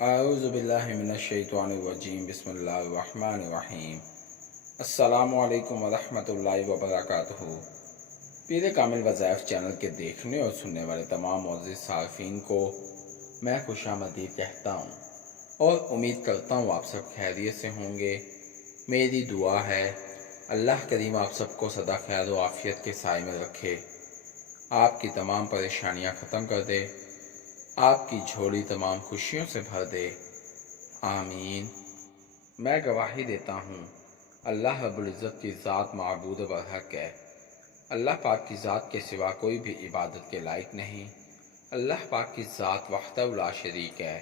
اعوذ باللہ من الشیطان الرجیم بسم اللہ الرحمن الرحیم۔ السلام علیکم ورحمۃ اللہ وبرکاتہ۔ پیر کامل وظائف چینل کے دیکھنے اور سننے والے تمام معزز صارفین کو میں خوش آمدید کہتا ہوں اور امید کرتا ہوں آپ سب خیریت سے ہوں گے۔ میری دعا ہے اللہ کریم آپ سب کو سدا خیر و عافیت کے سائے میں رکھے، آپ کی تمام پریشانیاں ختم کر دے، آپ کی جھولی تمام خوشیوں سے بھر دے، آمین۔ میں گواہی دیتا ہوں اللہ رب العزت کی ذات معبود برحق ہے، اللہ پاک کی ذات کے سوا کوئی بھی عبادت کے لائق نہیں، اللہ پاک کی ذات وحدہ لا شریک ہے،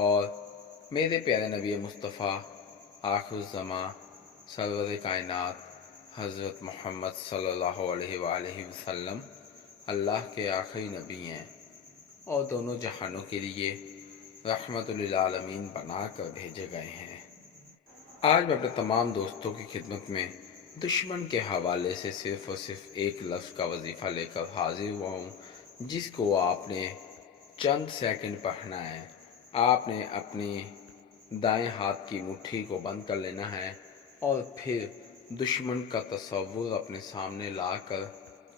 اور میرے پیارے نبی مصطفیٰ آخر الزماں سرور کائنات حضرت محمد صلی اللہ علیہ وآلہ وسلم اللہ کے آخری نبی ہیں اور دونوں جہانوں کے لیے رحمت للعالمین بنا کر بھیجے گئے ہیں۔ آج میں اپنے تمام دوستوں کی خدمت میں دشمن کے حوالے سے صرف اور صرف ایک لفظ کا وظیفہ لے کر حاضر ہوا ہوں، جس کو آپ نے چند سیکنڈ پڑھنا ہے۔ آپ نے اپنی دائیں ہاتھ کی مٹھی کو بند کر لینا ہے اور پھر دشمن کا تصور اپنے سامنے لا کر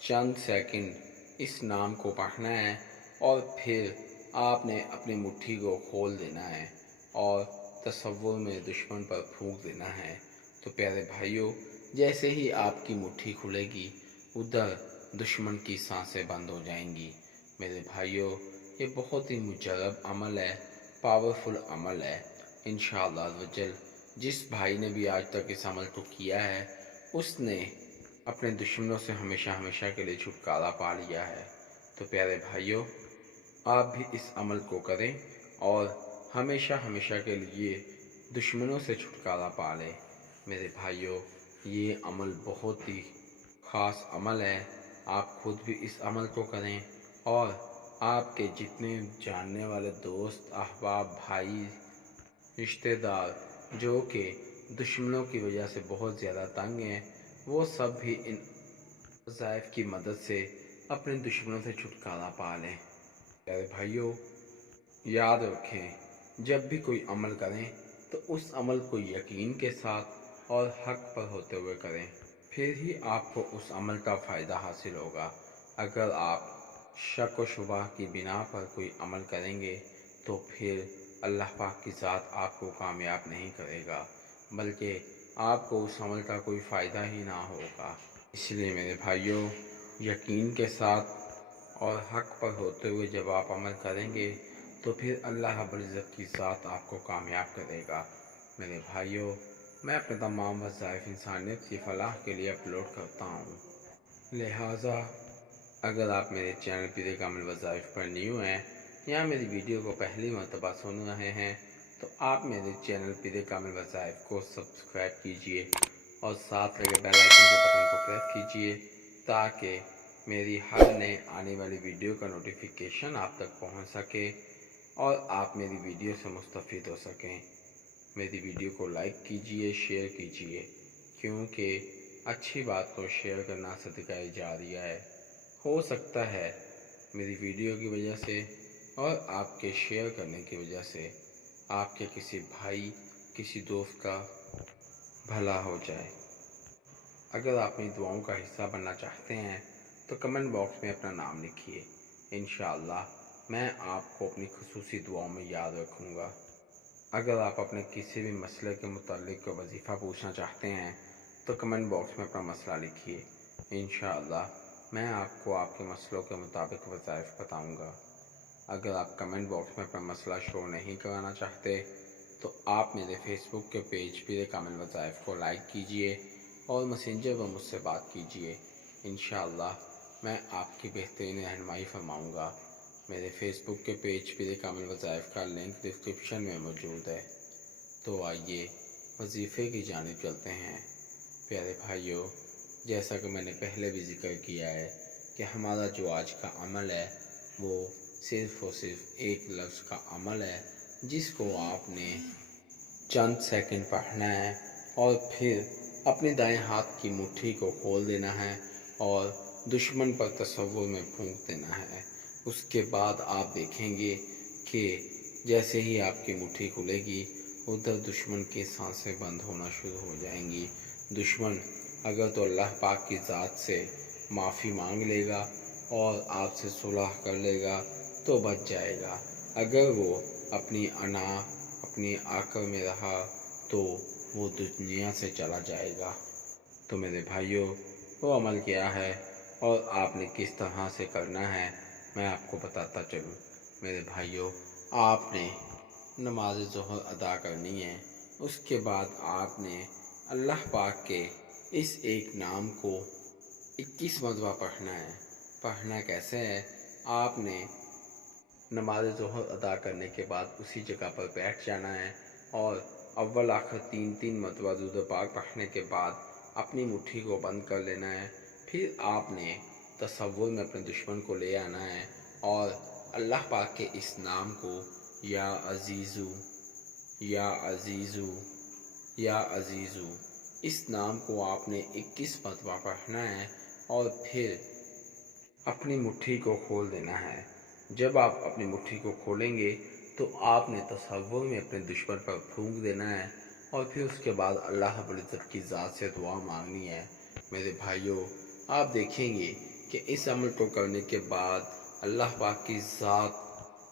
چند سیکنڈ اس نام کو پڑھنا ہے، اور پھر آپ نے اپنی مٹھی کو کھول دینا ہے اور تصور میں دشمن پر پھونک دینا ہے۔ تو پیارے بھائیوں، جیسے ہی آپ کی مٹھی کھلے گی ادھر دشمن کی سانسیں بند ہو جائیں گی۔ میرے بھائیوں، یہ بہت ہی مجرب عمل ہے، پاورفل عمل ہے۔ انشاءاللہ عزوجل جس بھائی نے بھی آج تک اس عمل کو کیا ہے اس نے اپنے دشمنوں سے ہمیشہ ہمیشہ کے لیے چھٹکارا پا لیا ہے۔ تو پیارے بھائیوں، آپ بھی اس عمل کو کریں اور ہمیشہ ہمیشہ کے لیے دشمنوں سے چھٹکارا پا لیں۔ میرے بھائیوں، یہ عمل بہت ہی خاص عمل ہے، آپ خود بھی اس عمل کو کریں اور آپ کے جتنے جاننے والے دوست، احباب، بھائی، رشتہ دار جو کہ دشمنوں کی وجہ سے بہت زیادہ تنگ ہیں، وہ سب بھی ان وظائف کی مدد سے اپنے دشمنوں سے چھٹکارا پا لیں۔ پیارے بھائیوں، یاد رکھیں، جب بھی کوئی عمل کریں تو اس عمل کو یقین کے ساتھ اور حق پر ہوتے ہوئے کریں، پھر ہی آپ کو اس عمل کا فائدہ حاصل ہوگا۔ اگر آپ شک و شبہ کی بنا پر کوئی عمل کریں گے تو پھر اللہ پاک کی ذات آپ کو کامیاب نہیں کرے گا، بلکہ آپ کو اس عمل کا کوئی فائدہ ہی نہ ہوگا۔ اس لیے میرے بھائیوں، یقین کے ساتھ اور حق پر ہوتے ہوئے جب آپ عمل کریں گے تو پھر اللہ رب العزت کی ذات آپ کو کامیاب کرے گا۔ میرے بھائیوں، میں اپنے تمام وظائف انسانیت کی فلاح کے لیے اپلوڈ کرتا ہوں، لہٰذا اگر آپ میرے چینل پیر کامل وظائف پر نیو ہیں یا میری ویڈیو کو پہلی مرتبہ سن رہے ہیں تو آپ میرے چینل پیر کامل وظائف کو سبسکرائب کیجئے اور ساتھ لگے بیل آئیکن کے بٹن کو پریس کیجئے تاکہ میری ہر نئے آنے والی ویڈیو کا نوٹیفیکیشن آپ تک پہنچ سکے اور آپ میری ویڈیو سے مستفید ہو سکیں۔ میری ویڈیو کو لائک کیجئے، شیئر کیجئے، کیونکہ اچھی بات کو شیئر کرنا صدقہ جاریہ ہے۔ ہو سکتا ہے میری ویڈیو کی وجہ سے اور آپ کے شیئر کرنے کی وجہ سے آپ کے کسی بھائی، کسی دوست کا بھلا ہو جائے۔ اگر آپ میری دعاؤں کا حصہ بننا چاہتے ہیں تو کمنٹ باکس میں اپنا نام لکھیے، انشاءاللہ میں آپ کو اپنی خصوصی دعاؤں میں یاد رکھوں گا۔ اگر آپ اپنے کسی بھی مسئلے کے متعلق کوئی وظیفہ پوچھنا چاہتے ہیں تو کمنٹ باکس میں اپنا مسئلہ لکھیے، انشاءاللہ میں آپ کو آپ کے مسئلوں کے مطابق وظائف بتاؤں گا۔ اگر آپ کمنٹ باکس میں اپنا مسئلہ شو نہیں کرانا چاہتے تو آپ میرے فیس بک کے پیج پیر کامل وظائف کو لائک کیجئے اور میسنجر پر مجھ سے بات کیجئے، انشاءاللہ میں آپ کی بہترین رہنمائی فرماؤں گا۔ میرے فیس بک کے پیج پیر کامل وظائف کا لنک ڈسکرپشن میں موجود ہے۔ تو آئیے وظیفے کی جانب چلتے ہیں۔ پیارے بھائیوں، جیسا کہ میں نے پہلے بھی ذکر کیا ہے کہ ہمارا جو آج کا عمل ہے وہ صرف اور صرف ایک لفظ کا عمل ہے، جس کو آپ نے چند سیکنڈ پڑھنا ہے اور پھر اپنے دائیں ہاتھ کی مٹھی کو کھول دینا ہے اور دشمن پر تصور میں پھونک دینا ہے۔ اس کے بعد آپ دیکھیں گے کہ جیسے ہی آپ کی مٹھی کھلے گی ادھر دشمن کی سانسیں بند ہونا شروع ہو جائیں گی۔ دشمن اگر تو اللہ پاک کی ذات سے معافی مانگ لے گا اور آپ سے صلح کر لے گا تو بچ جائے گا، اگر وہ اپنی انا اپنی آکڑ میں رہا تو وہ دنیا سے چلا جائے گا۔ تو میرے بھائیوں، وہ عمل کیا ہے اور آپ نے کس طرح سے کرنا ہے میں آپ کو بتاتا چلوں۔ میرے بھائیوں، آپ نے نماز ظہر ادا کرنی ہے، اس کے بعد آپ نے اللہ پاک کے اس ایک نام کو 21 مرتبہ پڑھنا ہے۔ پڑھنا کیسے ہے؟ آپ نے نماز ظہر ادا کرنے کے بعد اسی جگہ پر بیٹھ جانا ہے اور اول آخر 3 مرتبہ درود پاک پڑھنے کے بعد اپنی مٹھی کو بند کر لینا ہے۔ پھر آپ نے تصور میں اپنے دشمن کو لے آنا ہے اور اللہ پاک کے اس نام کو یا عزیزو یا عزیزو یا عزیزو، اس نام کو آپ نے 21 مرتبہ پڑھنا ہے اور پھر اپنی مٹھی کو کھول دینا ہے۔ جب آپ اپنی مٹھی کو کھولیں گے تو آپ نے تصور میں اپنے دشمن پر پھونک دینا ہے اور پھر اس کے بعد اللہ رب العزت کی ذات سے دعا مانگنی ہے۔ میرے بھائیوں، آپ دیکھیں گے کہ اس عمل کو کرنے کے بعد اللہ پاک کی ذات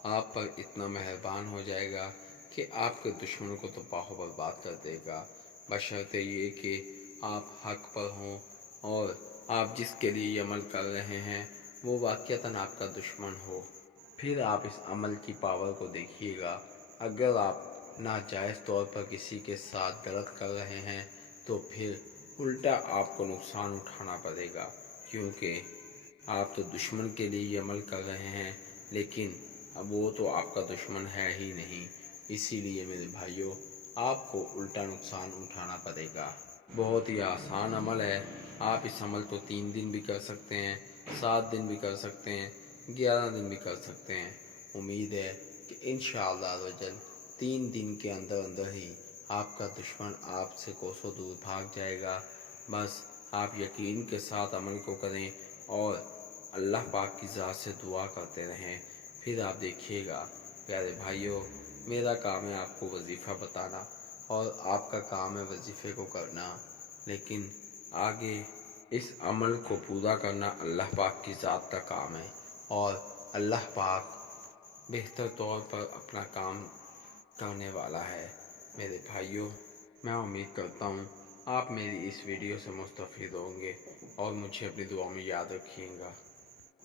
آپ پر اتنا مہربان ہو جائے گا کہ آپ کے دشمنوں کو تباہ و برباد کر دے گا، بشرطے یہ کہ آپ حق پر ہوں اور آپ جس کے لیے یہ عمل کر رہے ہیں وہ واقعتاً آپ کا دشمن ہو۔ پھر آپ اس عمل کی پاور کو دیکھیے گا۔ اگر آپ ناجائز طور پر کسی کے ساتھ غلط کر رہے ہیں تو پھر الٹا آپ کو نقصان اٹھانا پڑے گا، کیونکہ آپ تو دشمن کے لیے یہ عمل کر رہے ہیں لیکن اب وہ تو آپ کا دشمن ہے ہی نہیں، اسی لیے میرے بھائیوں آپ کو الٹا نقصان اٹھانا پڑے گا۔ بہت ہی آسان عمل ہے، آپ اس عمل کو 3 دن بھی کر سکتے ہیں، 7 دن بھی کر سکتے ہیں، 11 دن بھی کر سکتے ہیں۔ امید ہے کہ انشاءاللہ 3 دن کے اندر اندر ہی آپ کا دشمن آپ سے کوسوں دور بھاگ جائے گا۔ بس آپ یقین کے ساتھ عمل کو کریں اور اللہ پاک کی ذات سے دعا کرتے رہیں، پھر آپ دیکھیے گا۔ پیارے بھائیوں، میرا کام ہے آپ کو وظیفہ بتانا اور آپ کا کام ہے وظیفے کو کرنا، لیکن آگے اس عمل کو پورا کرنا اللہ پاک کی ذات کا کام ہے اور اللہ پاک بہتر طور پر اپنا کام کرنے والا ہے۔ میرے بھائیوں، میں امید کرتا ہوں آپ میری اس ویڈیو سے مستفید ہوں گے اور مجھے اپنی دعا میں یاد رکھیے گا۔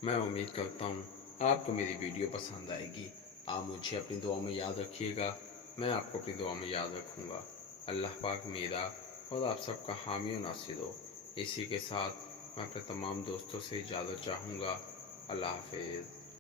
میں امید کرتا ہوں آپ کو میری ویڈیو پسند آئے گی۔ آپ مجھے اپنی دعا میں یاد رکھیے گا، میں آپ کو اپنی دعا میں یاد رکھوں گا۔ اللہ پاک میرا اور آپ سب کا حامی و ناصر ہو۔ اسی کے ساتھ میں اپنے تمام دوستوں سے اجازت چاہوں گا۔ اللہ حافظ۔